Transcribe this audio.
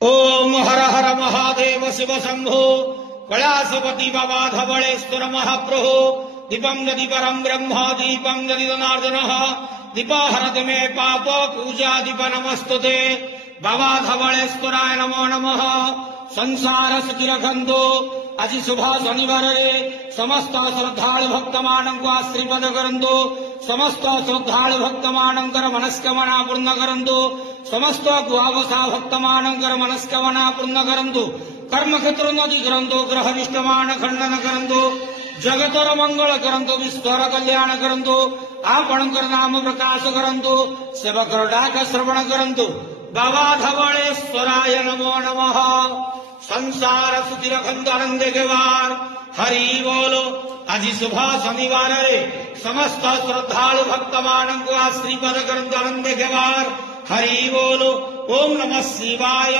ओम हर हर महादेव शिव शंभो कैलासपति बाबा धवळेश्वर महाप्रभो दीपं यदि परं ब्रह्म दीपं यदि जनार्दनः दीपहरति मे पाप पूजा दीप नमस्तुते बाबा धवळेश्वराय नमो नमः। संसार सुखी रखंतु आज शुभ शनिवार रे समस्त श्रद्धालु भक्त मानक आशीर्वाद करंतु समस्त श्रद्धालु भक्त मानकर मनस्कामना पूर्ण करंतु समस्त गुआवसा भक्त मानकर मनस्कामना पूर्ण करंतु कर्म क्षेत्रोन्नति करंतु ग्रह निष्ठमान खंडन करंतु जगतर मंगल करंतु विश्वर कल्याण करंतु आपणकर नाम प्रकाश करंतु सेवकर डाक श्रवण करंतु बाबा धवळेश्वराय नमो नमः। संसार सुखी रखंतु आनंद केवार हरि बोलो। आज शुभ शनिवार रे समस्त श्रद्धालु भक्त मानक आशीर्वाद करंतु आनंद केवार हरि बोलो। ओम नमः शिवाय।